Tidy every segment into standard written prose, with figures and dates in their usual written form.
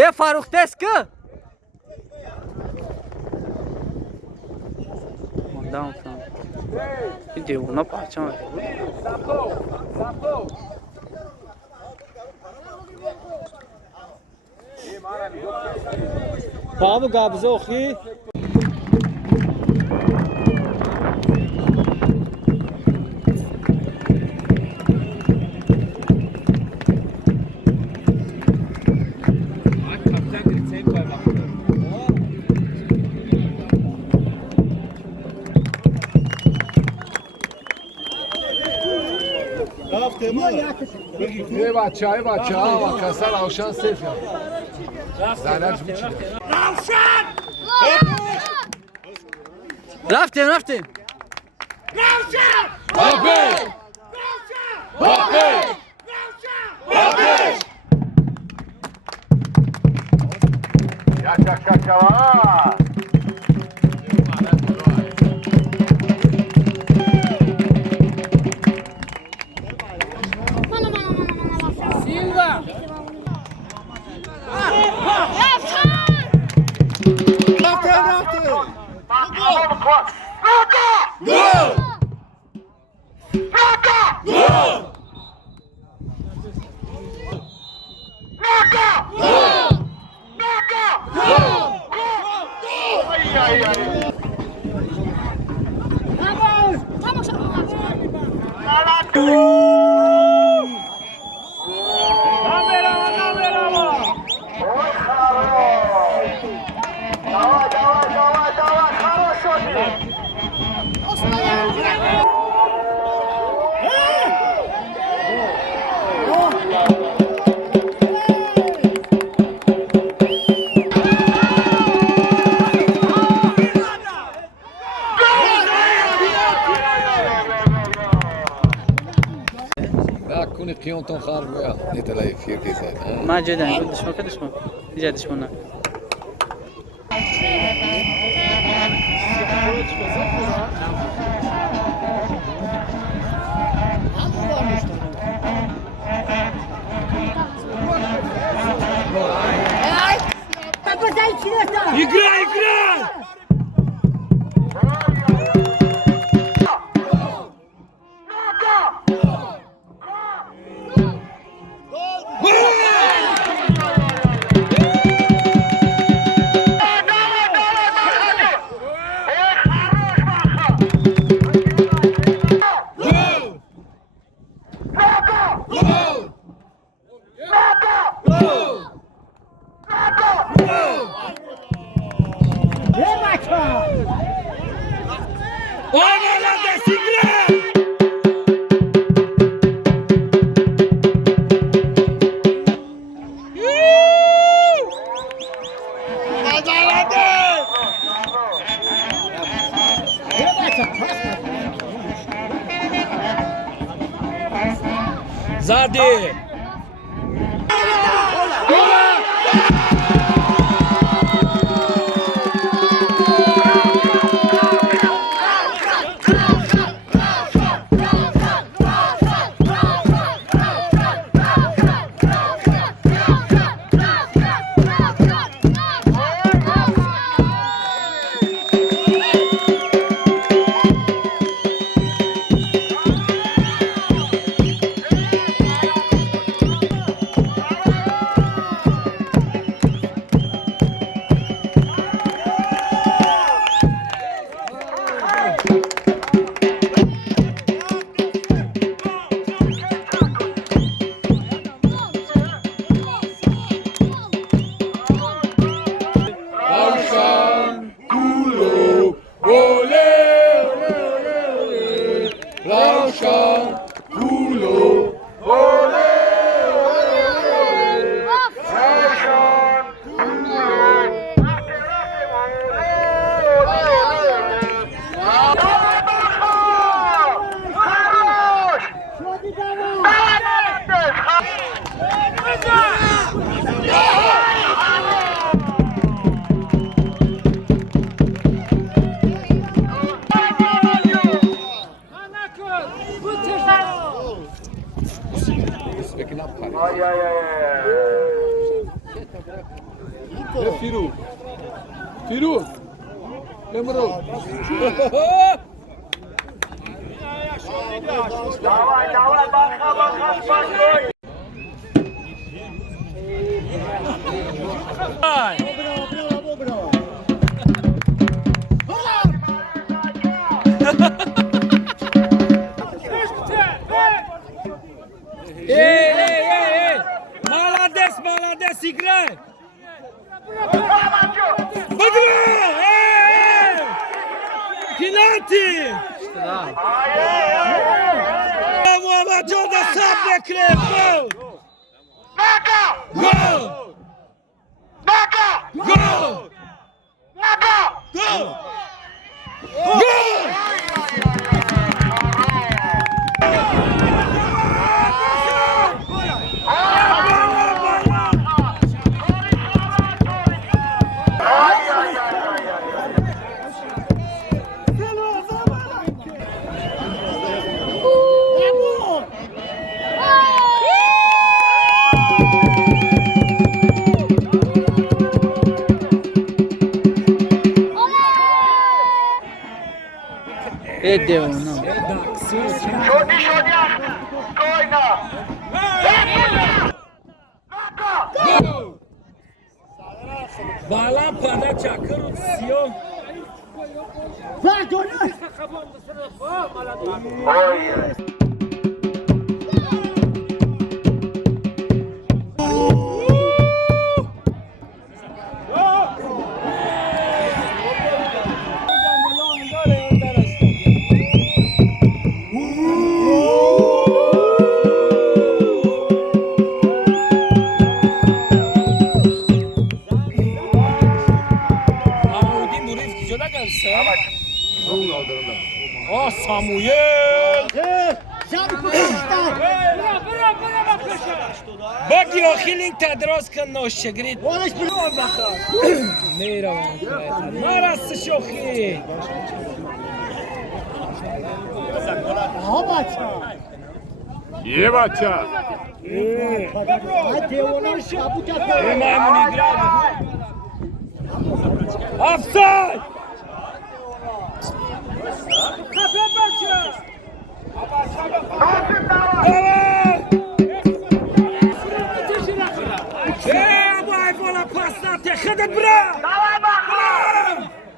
فروخته که دام سام دیگه اونا پاچان بابا گابزو خی یه بچه ها و کسر равшан سیف زنج میچینه равшан رفتیم равшан بابی بابی بابی yaşa şakalar قیونتون خار گویا نیتلای فیر کیسه ما جدا دشمن که دشمن دیگه دشمن نه играй играй Zadi! فیروز امرو Молодец, играй! Пенальти! Muhammed Can da sabrekle gol! Gol! Gol! Gol! Gol! Ede onu. Bağlan pada çakır uçuyor. Oh Samuel! Bagi ahiling tadros kan noshegrid. Mera maras shoki. Ye bacha Offside!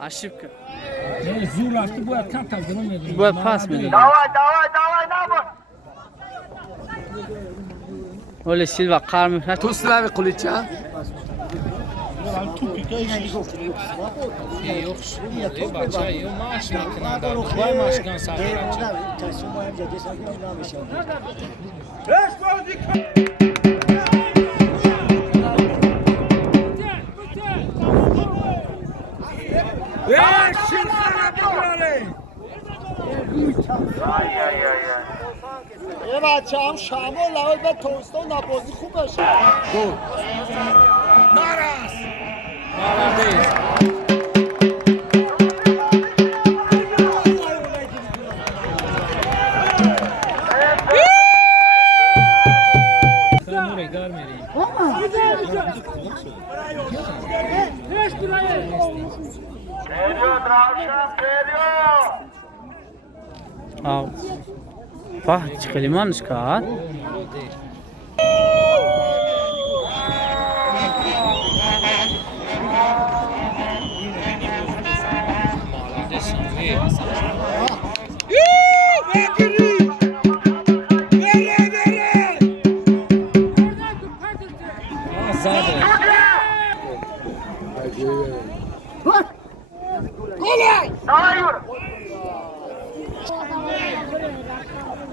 Ошибка. Зур рafti باید کم تقدیم میدونی. باید پاس میدونی. давай نبود ولی سیلوا قهر میکنه. تو سلاوی قلیچه Yok bacı yok maaş makine da. Vay maaşkan sakın. یه بچه هم شما لحاظ به توستا نبازی خوب بشه Naras! Молодец! Geliyor Ravşan geliyor Al. Bak çıkaliman çıkar.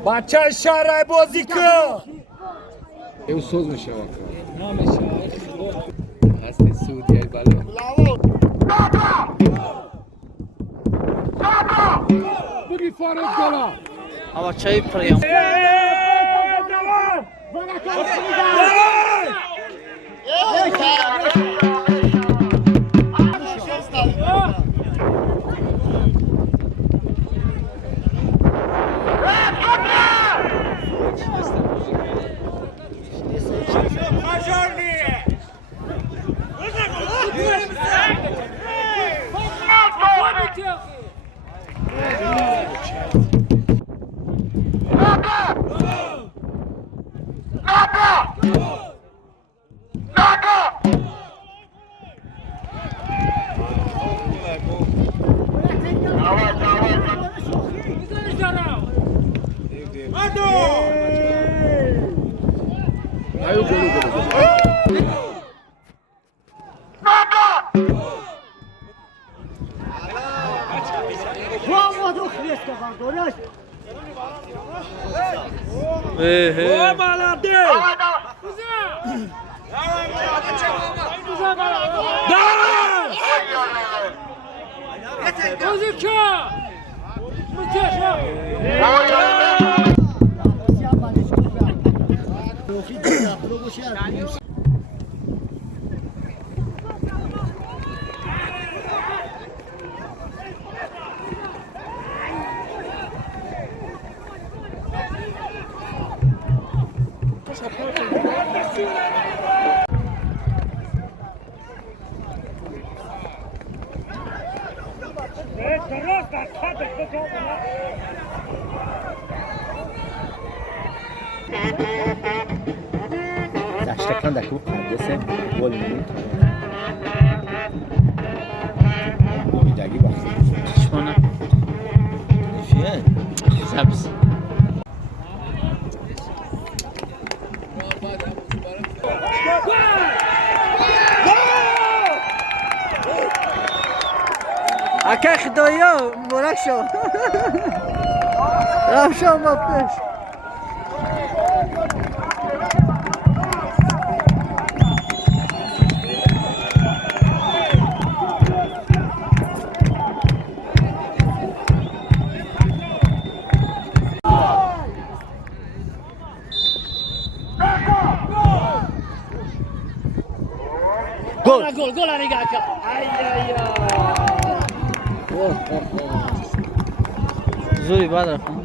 بچه شهر بازی کن او سوز میشه واقعا نمیشه هستی سعودیه بالا بگی فارغ گلا Ama çayı pırıyorum. Aí o gol. Dashtakan da klub hadise gol yedi. Golidagi baxtı. Şuna. Şey. Sabz. Aka خدایا مبارک شو. رفشان با پیش. Gol Arigaka. Ay ay ay. زوری بعد رفتم.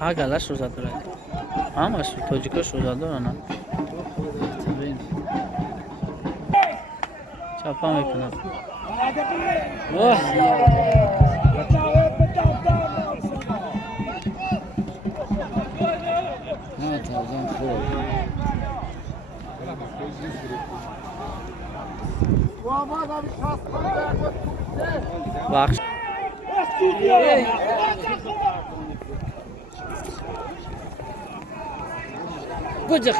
ها گلش رو زد داره همش تاجیکاش رو زد داره نه چاپا میکنم نه تازه خوب. بخش بجخ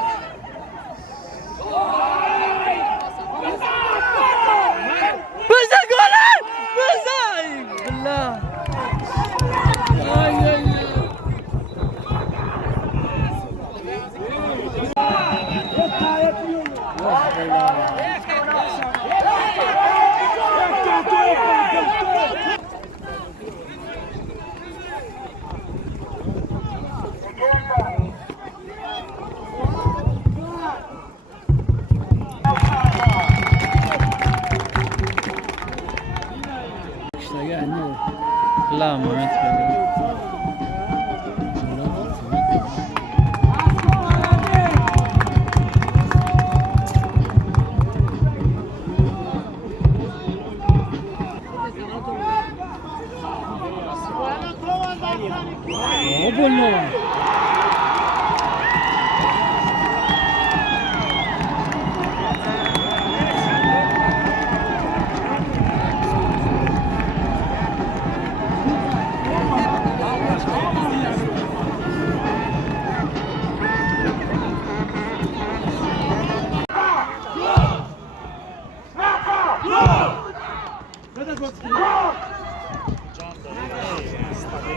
بزن گلن بزن بالله لا ما متفهم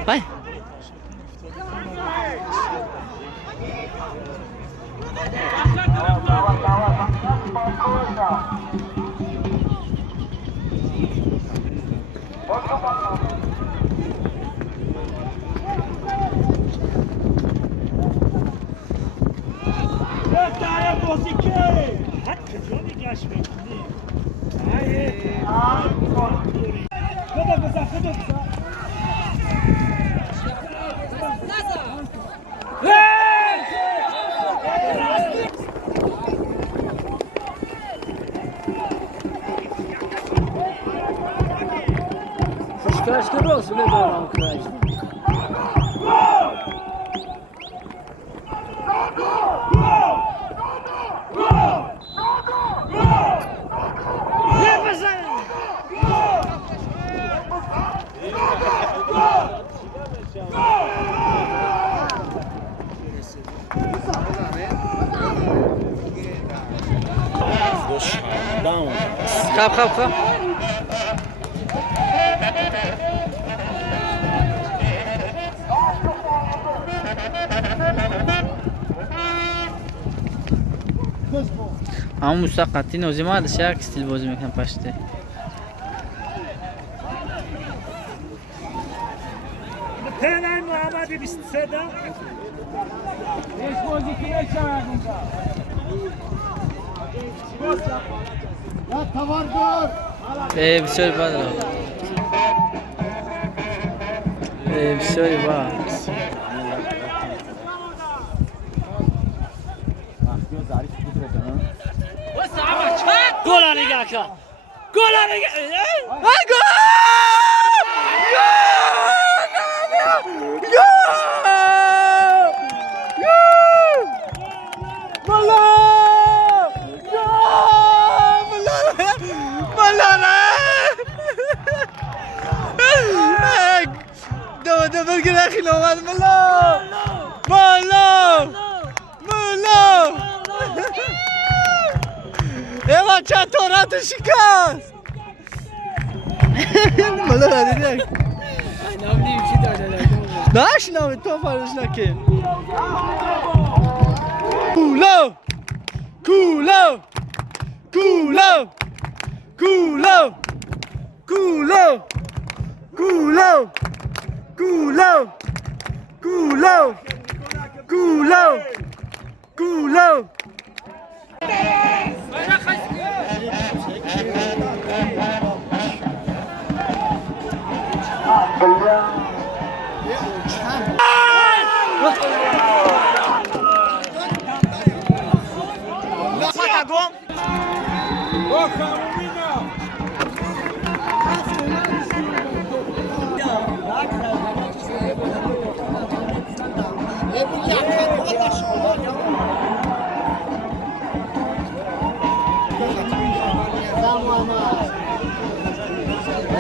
Bye. Acho que não, se lembrar o crédito. Kap. اما مستقطی نوزیما هستش یک استیل بازی میکنم پشته پنای محمدی 23 دا ایش بازی کنه چند Ya tavardır. بسیاری باد را بسیاری باد گل نگاه کن گل نگاه دو بلگی رخی نومد ملا ایوان چطورت شکست ملا را دیدک نام نیمچی داده داشت نامی تو فرش نکن کولو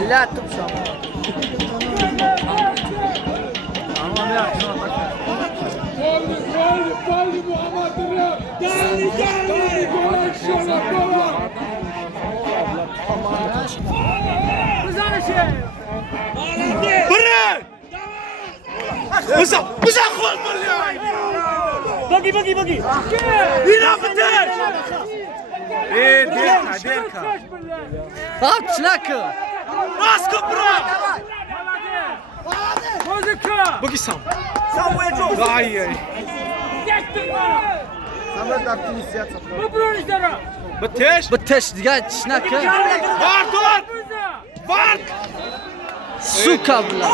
لا تبشر باقي ديركا شناكو اسكت برا بقي سام ضايع بتش دقايق شناكو فارك سوكا بلا